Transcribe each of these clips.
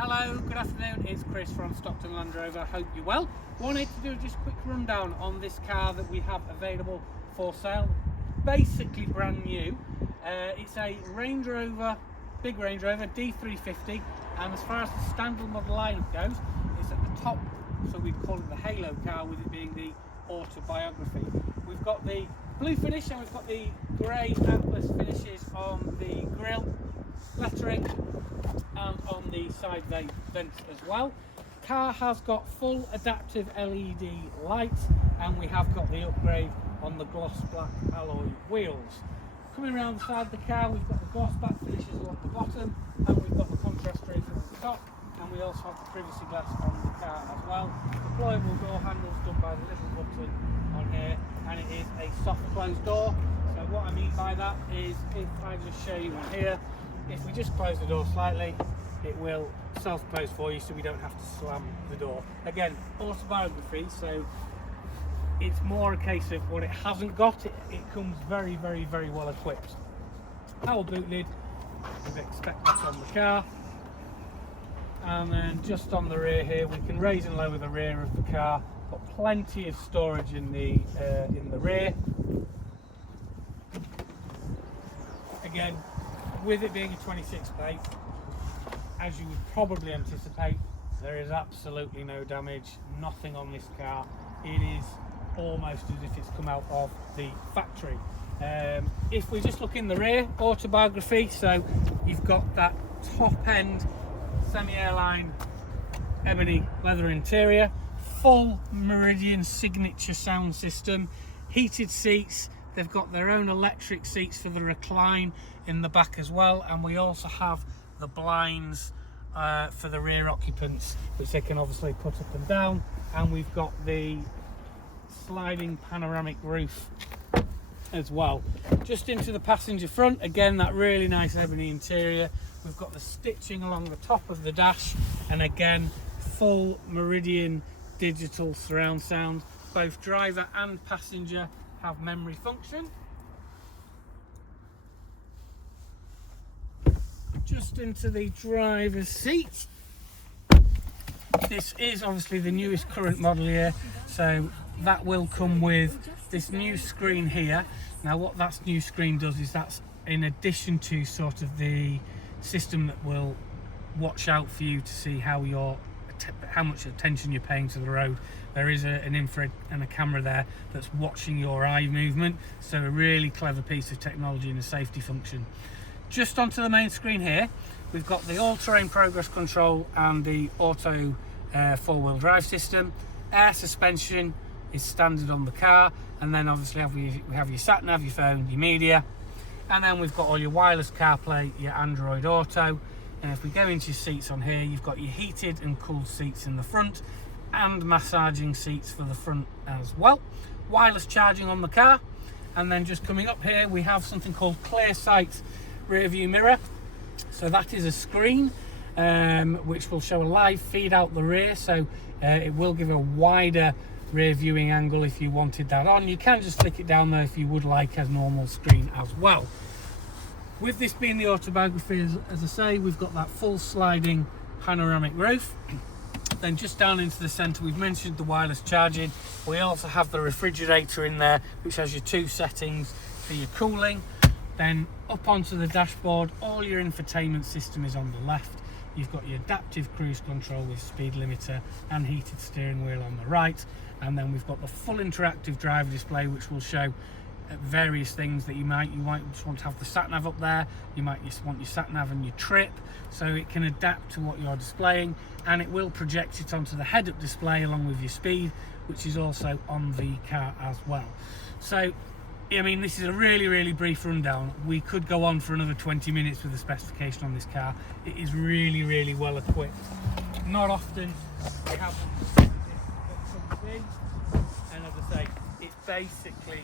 Hello, good afternoon, it's Chris from Stockton Land Rover, hope you're well. Wanted to do just a quick rundown on this car that we have available for sale. Basically brand new. It's a Range Rover, big Range Rover D350, and as far as the standard model lineup goes, it's at the top, so we'd call it the halo car, with it being the Autobiography. We've got the blue finish and we've got the grey Atlas finishes on the grille, lettering, and on the side vents as well. Car has got full adaptive LED lights, and we have got the upgrade on the gloss black alloy wheels. Coming around the side of the car, we've got the gloss black finishes along the bottom, and we've got the contrast racing on the top, and we also have the privacy glass on the car as well. Deployable door handles done by the little button on here, and it is a soft closed door. So what I mean by that is, if I just show you on here, if we just close the door slightly, it will self-close for you, so we don't have to slam the door. Again, Autobiography, so it's more a case of what it hasn't got. It comes very, very, very well equipped. Power boot lid, you'd expect that on the car. And then just on the rear here, we can raise and lower the rear of the car. Got plenty of storage in the rear. Again, with it being a 26 plate, as you would probably anticipate, there is absolutely no damage, nothing on this car. It is almost as if it's come out of the factory. If we just look in the rear, Autobiography, so you've got that top end semi-airline ebony leather interior, full Meridian signature sound system, heated seats. They've got their own electric seats for the recline in the back as well, and we also have the blinds for the rear occupants, which they can obviously put up and down, and we've got the sliding panoramic roof as well. Just into the passenger front, again that really nice ebony interior. We've got the stitching along the top of the dash, and again full Meridian digital surround sound. Both driver and passenger have memory function. Just into the driver's seat. This is obviously the newest current model here, so that will come with this new screen here. Now what that new screen does is, that's in addition to sort of the system that will watch out for you to see how much attention you're paying to the road. There is an infrared and a camera there that's watching your eye movement, so a really clever piece of technology and a safety function. Just onto the main screen here, we've got the all-terrain progress control and the auto four-wheel drive system. Air suspension is standard on the car, and then obviously we have your sat nav, your phone, your media, and then we've got all your wireless CarPlay, your Android Auto. And if we go into your seats on here, you've got your heated and cooled seats in the front, and massaging seats for the front as well. Wireless charging on the car, and then just coming up here, we have something called ClearSight rear view mirror. So that is a screen which will show a live feed out the rear, so it will give a wider rear viewing angle if you wanted that on. You can just flick it down though if you would like as normal screen as well. With this being the Autobiography, as I say, we've got that full sliding panoramic roof. Then just down into the centre, we've mentioned the wireless charging. We also have the refrigerator in there, which has your two settings for your cooling. Then up onto the dashboard, all your infotainment system is on the left. You've got your adaptive cruise control with speed limiter and heated steering wheel on the right. And then we've got the full interactive driver display, which will show various things that you might just want to have the sat nav up there. You might just want your sat nav and your trip, so it can adapt to what you're displaying, and it will project it onto the head-up display along with your speed, which is also on the car as well. So I mean, this is a really brief rundown. We could go on for another 20 minutes with the specification on this car. It is really well equipped. Not often we have one that comes in, and as I say, it's basically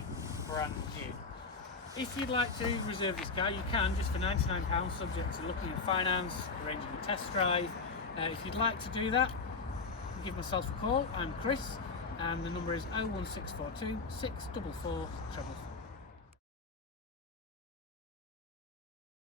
brand new. If you'd like to reserve this car, you can, just for £99, subject to looking at finance, arranging a test drive. If you'd like to do that, give myself a call. I'm Chris, and the number is 01642 644 444.